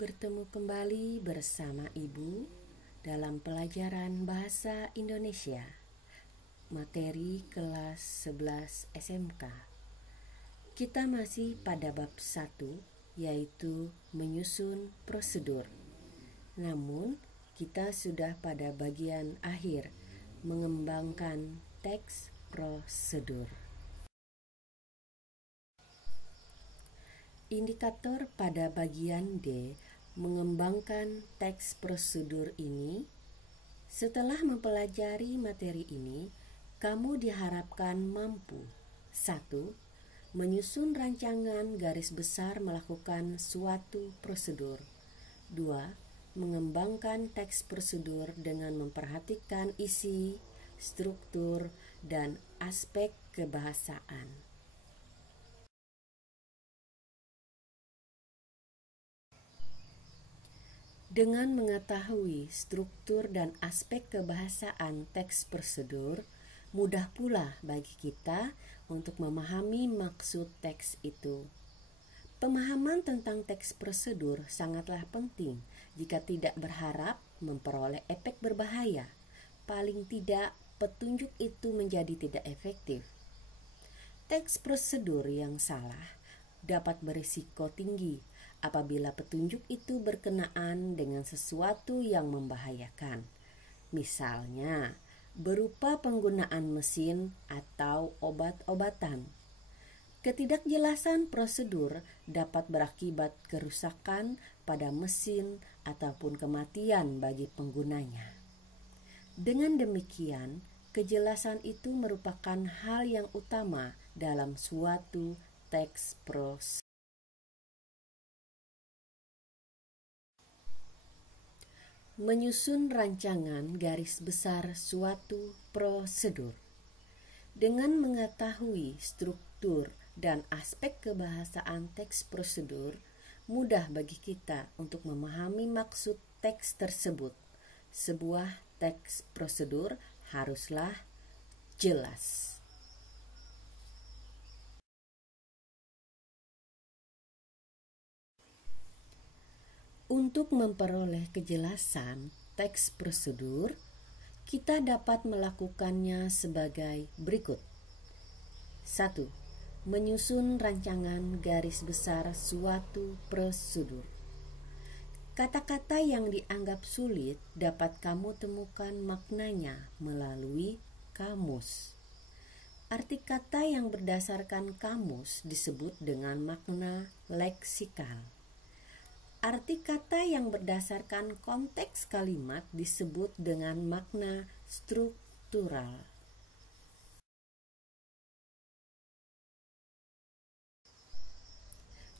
Bertemu kembali bersama Ibu dalam pelajaran Bahasa Indonesia, materi kelas 11 SMK. Kita masih pada bab 1, yaitu menyusun prosedur. Namun, kita sudah pada bagian akhir, mengembangkan teks prosedur. Indikator pada bagian D mengembangkan teks prosedur ini. Setelah mempelajari materi ini, kamu diharapkan mampu 1. Menyusun rancangan garis besar melakukan suatu prosedur. 2. Mengembangkan teks prosedur dengan memperhatikan isi, struktur, dan aspek kebahasaan. Dengan mengetahui struktur dan aspek kebahasaan teks prosedur, mudah pula bagi kita untuk memahami maksud teks itu. Pemahaman tentang teks prosedur sangatlah penting jika tidak berharap memperoleh efek berbahaya. Paling tidak, petunjuk itu menjadi tidak efektif. Teks prosedur yang salah dapat berisiko tinggi apabila petunjuk itu berkenaan dengan sesuatu yang membahayakan. Misalnya, berupa penggunaan mesin atau obat-obatan. Ketidakjelasan prosedur dapat berakibat kerusakan pada mesin ataupun kematian bagi penggunanya. Dengan demikian, kejelasan itu merupakan hal yang utama dalam suatu teks prosedur. Menyusun rancangan garis besar suatu prosedur. Dengan mengetahui struktur dan aspek kebahasaan teks prosedur, mudah bagi kita untuk memahami maksud teks tersebut. Sebuah teks prosedur haruslah jelas. Untuk memperoleh kejelasan teks prosedur, kita dapat melakukannya sebagai berikut. 1. Menyusun rancangan garis besar suatu prosedur. Kata-kata yang dianggap sulit dapat kamu temukan maknanya melalui kamus. Arti kata yang berdasarkan kamus disebut dengan makna leksikal. Arti kata yang berdasarkan konteks kalimat disebut dengan makna struktural.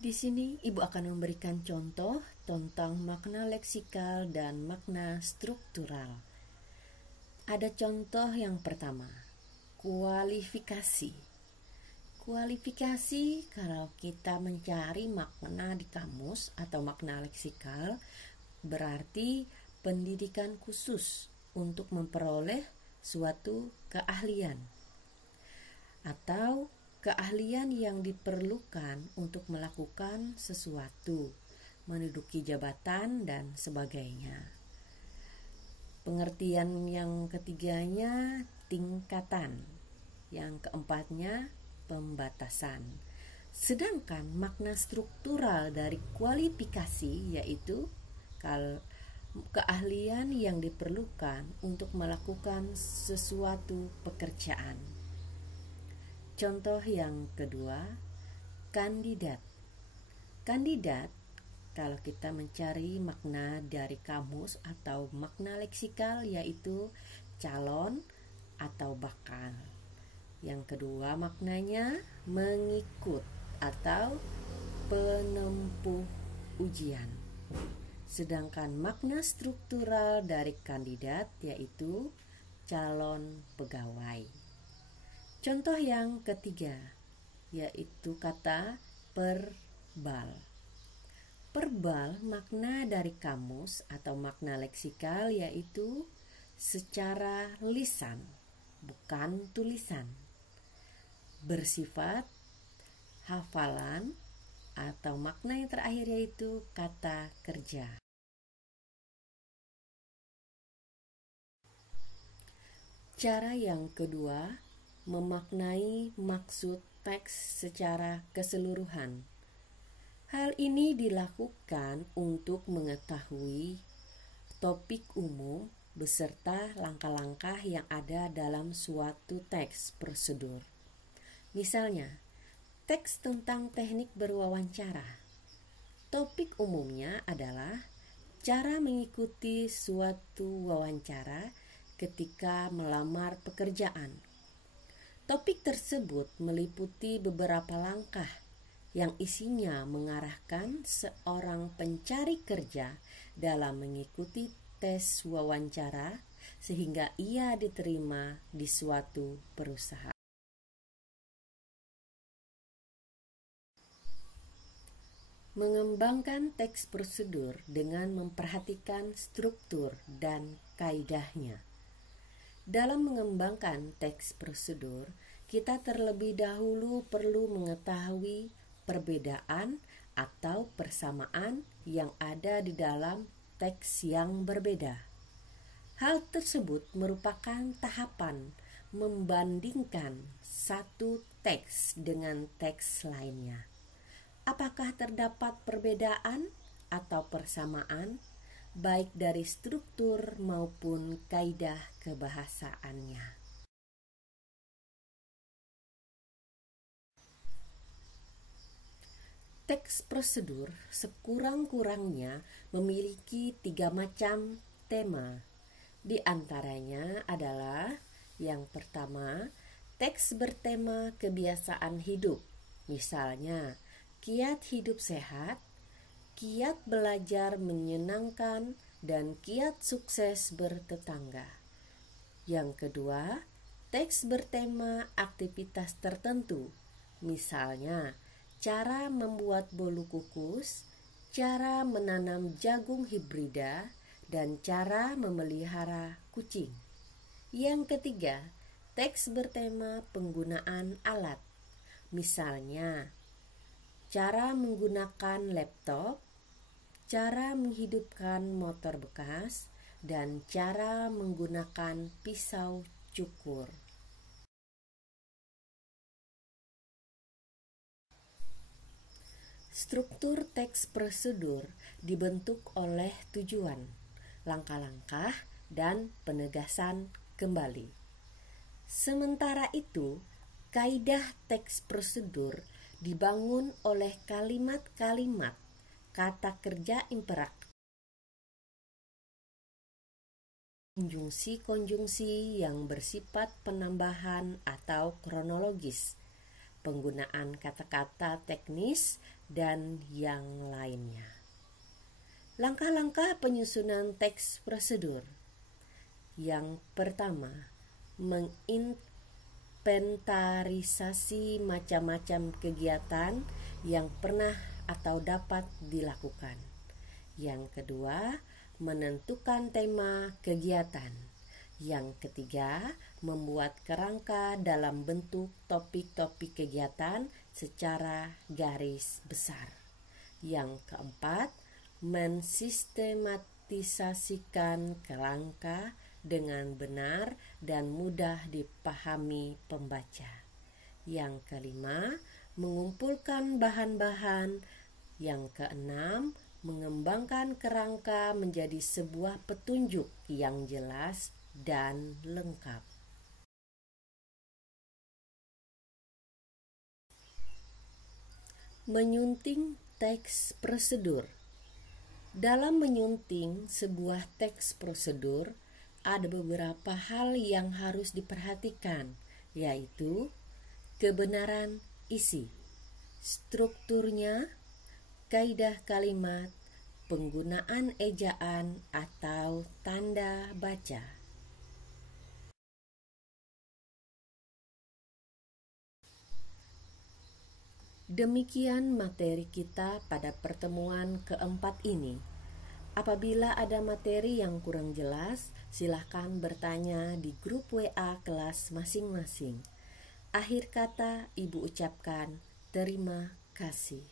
Di sini Ibu akan memberikan contoh tentang makna leksikal dan makna struktural. Ada contoh yang pertama, kualifikasi. Kualifikasi, kalau kita mencari makna di kamus atau makna leksikal, berarti pendidikan khusus untuk memperoleh suatu keahlian atau keahlian yang diperlukan untuk melakukan sesuatu, menduduki jabatan dan sebagainya. Pengertian yang ketiganya tingkatan, yang keempatnya pembatasan. Sedangkan makna struktural dari kualifikasi yaitu keahlian yang diperlukan untuk melakukan sesuatu pekerjaan. Contoh yang kedua, kandidat. Kandidat, kalau kita mencari makna dari kamus atau makna leksikal, yaitu calon atau bakal. Yang kedua maknanya mengikut atau penempuh ujian. Sedangkan makna struktural dari kandidat yaitu calon pegawai. Contoh yang ketiga yaitu kata perbal. Perbal makna dari kamus atau makna leksikal yaitu secara lisan, bukan tulisan. Bersifat hafalan atau makna yang terakhir yaitu kata kerja. Cara yang kedua, memaknai maksud teks secara keseluruhan. Hal ini dilakukan untuk mengetahui topik umum beserta langkah-langkah yang ada dalam suatu teks prosedur. Misalnya, teks tentang teknik berwawancara. Topik umumnya adalah cara mengikuti suatu wawancara ketika melamar pekerjaan. Topik tersebut meliputi beberapa langkah yang isinya mengarahkan seorang pencari kerja dalam mengikuti tes wawancara sehingga ia diterima di suatu perusahaan. Mengembangkan teks prosedur dengan memperhatikan struktur dan kaidahnya. Dalam mengembangkan teks prosedur, kita terlebih dahulu perlu mengetahui perbedaan atau persamaan yang ada di dalam teks yang berbeda. Hal tersebut merupakan tahapan membandingkan satu teks dengan teks lainnya. Apakah terdapat perbedaan atau persamaan, baik dari struktur maupun kaidah kebahasaannya? Teks prosedur sekurang-kurangnya memiliki 3 macam tema. Di antaranya adalah yang pertama, teks bertema kebiasaan hidup. Misalnya, kiat hidup sehat, kiat belajar menyenangkan, dan kiat sukses bertetangga. Yang kedua, teks bertema aktivitas tertentu. Misalnya, cara membuat bolu kukus, cara menanam jagung hibrida, dan cara memelihara kucing. Yang ketiga, teks bertema penggunaan alat. Misalnya, cara menggunakan laptop, cara menghidupkan motor bekas, dan cara menggunakan pisau cukur. Struktur teks prosedur dibentuk oleh tujuan, langkah-langkah, dan penegasan kembali. Sementara itu, kaidah teks prosedur dibangun oleh kalimat-kalimat kata kerja imperatif, konjungsi-konjungsi yang bersifat penambahan atau kronologis, penggunaan kata-kata teknis, dan yang lainnya. Langkah-langkah penyusunan teks prosedur. Yang pertama, menginventarisasi macam-macam kegiatan yang pernah atau dapat dilakukan. Yang kedua, menentukan tema kegiatan. Yang ketiga, membuat kerangka dalam bentuk topik-topik kegiatan secara garis besar. Yang keempat, mensistematisasikan kerangka dengan benar dan mudah dipahami pembaca. Yang kelima, mengumpulkan bahan-bahan. Yang keenam, mengembangkan kerangka menjadi sebuah petunjuk yang jelas dan lengkap. Menyunting teks prosedur. Dalam menyunting sebuah teks prosedur, ada beberapa hal yang harus diperhatikan, yaitu kebenaran isi, strukturnya, kaidah kalimat, penggunaan ejaan atau tanda baca. Demikian materi kita pada pertemuan keempat ini. Apabila ada materi yang kurang jelas, silakan bertanya di grup WA kelas masing-masing. Akhir kata, Ibu ucapkan terima kasih.